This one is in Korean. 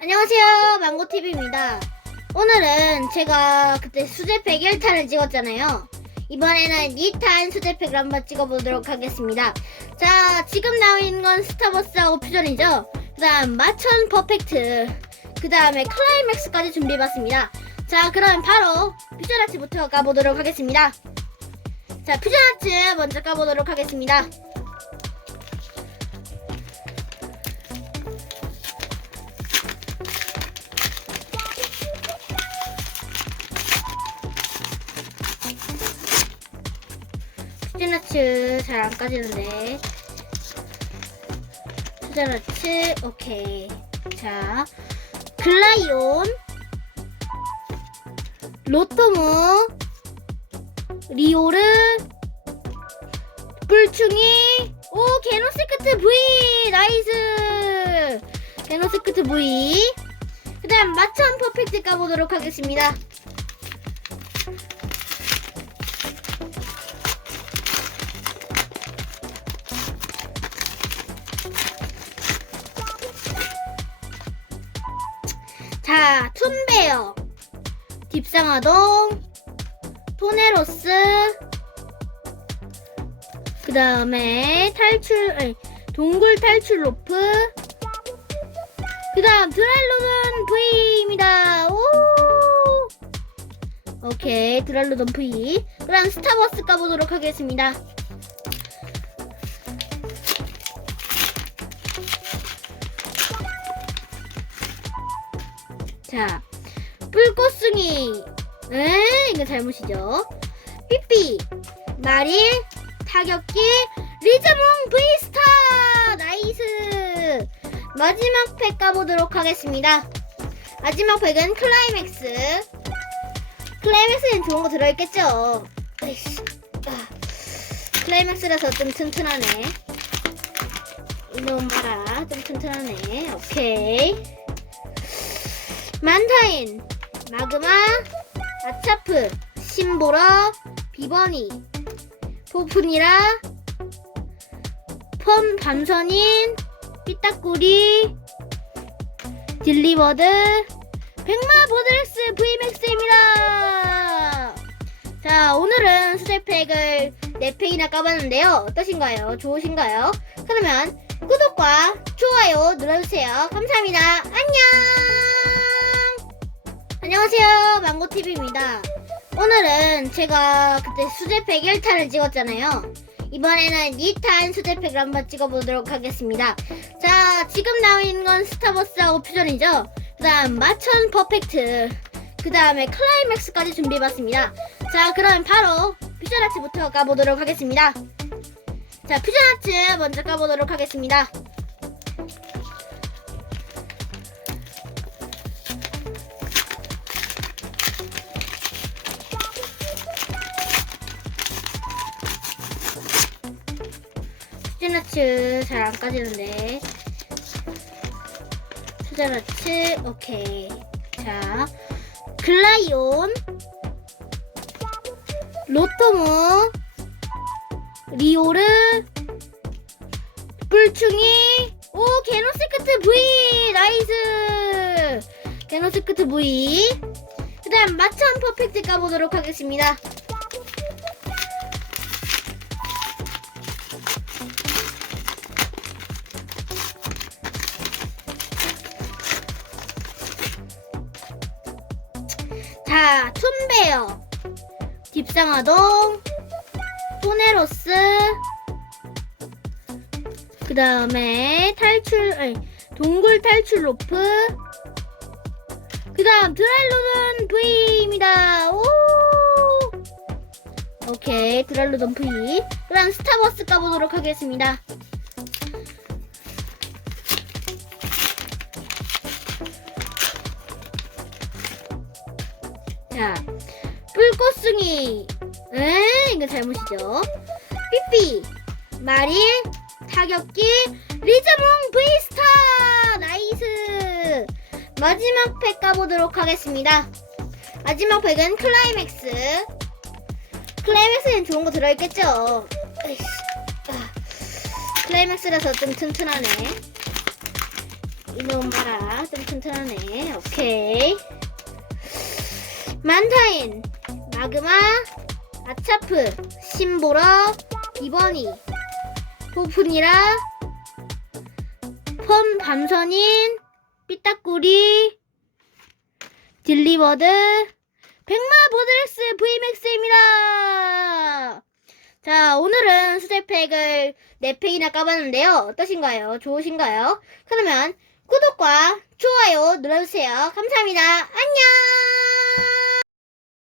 안녕하세요 망고TV입니다. 오늘은 제가 그때 수제팩 1탄을 찍었잖아요. 이번에는 2탄 수제팩을 한번 찍어보도록 하겠습니다. 자 지금 나와 있는 건 스타버스하고 퓨전이죠? 그 다음 마천 퍼펙트 그 다음에 클라이맥스까지 준비해봤습니다. 자 그럼 바로 퓨전 아츠부터 까보도록 하겠습니다. 자 퓨전 아츠 먼저 까보도록 하겠습니다 퓨전아츠 잘 안 까지는데. 퓨전아츠 오케이. 자 글라이온 로토무 리오르 뿔충이. 오 게노세크트 V 나이스! 게노세크트 V 그 다음 마천 퍼펙트 까보도록 하겠습니다 자, 툰베어, 딥상아동, 토네로스, 그 다음에 탈출, 아니, 동굴 탈출 로프, 그 다음 드랄로돈 V입니다. 오! 오케이, 드랄로돈 V. 그 다음 스타버스 까보도록 하겠습니다. 자, 뿔꽃숭이. 에 이거 잘못이죠. 삐삐, 마릴, 타격기, 리즈몽 브이스타! 나이스! 마지막 팩 까보도록 하겠습니다. 마지막 팩은 클라이맥스. 클라이맥스엔 좋은 거 들어있겠죠? 으이씨. 아, 클라이맥스라서 좀 튼튼하네. 이놈 봐라. 좀 튼튼하네. 오케이. 만타인, 마그마, 아차프, 심보러, 비버니, 포푼이라, 펌 밤선인, 삐딱구리, 딜리버드, 백마 보드렉스 VMAX입니다. 자, 오늘은 수제팩을 4팩이나 까봤는데요. 어떠신가요? 좋으신가요? 그러면 구독과 좋아요 눌러주세요. 감사합니다. 안녕! 안녕하세요. 망고TV입니다. 오늘은 제가 그때 수제팩 1탄을 찍었잖아요. 이번에는 2탄 수제팩을 한번 찍어보도록 하겠습니다. 자, 지금 나와 있는 건 스타버스하고 퓨전이죠. 그 다음 마천 퍼펙트. 그 다음에 클라이맥스까지 준비해봤습니다. 자, 그럼 바로 퓨전 아츠부터 까보도록 하겠습니다. 자, 퓨전 아츠 먼저 까보도록 하겠습니다. 퓨전아츠 잘 안 까지는데. 퓨전아츠 오케이. 자 글라이온 로토무 리오르 뿔충이 오 게노스크트 V 나이스! 게노스크트 V 그 다음 마천 퍼펙트 까보도록 하겠습니다 자, 툰베어, 딥상아동, 토네로스, 그 다음에 탈출, 아니, 동굴 탈출 로프, 그 다음 드랄로돈 V입니다. 오! 오케이, 드랄로돈 V. 그 다음 스타버스 까보도록 하겠습니다. 자, 뿔꽃숭이. 에 이거 잘못이죠. 삐삐, 마릴, 타격기, 리즈몽 브이스타! 나이스! 마지막 팩 까보도록 하겠습니다. 마지막 팩은 클라이맥스. 클라이맥스엔 좋은 거 들어있겠죠? 아, 클라이맥스라서 좀 튼튼하네. 이놈 봐라. 좀 튼튼하네. 오케이. 만타인, 마그마, 아차프, 심보러, 이번이, 포푼이라, 펀 밤선인, 삐딱구리, 딜리버드, 백마 보드렉스 VMAX입니다. 자, 오늘은 수제팩을 4팩이나 까봤는데요. 어떠신가요? 좋으신가요? 그러면 구독과 좋아요 눌러주세요. 감사합니다. 안녕!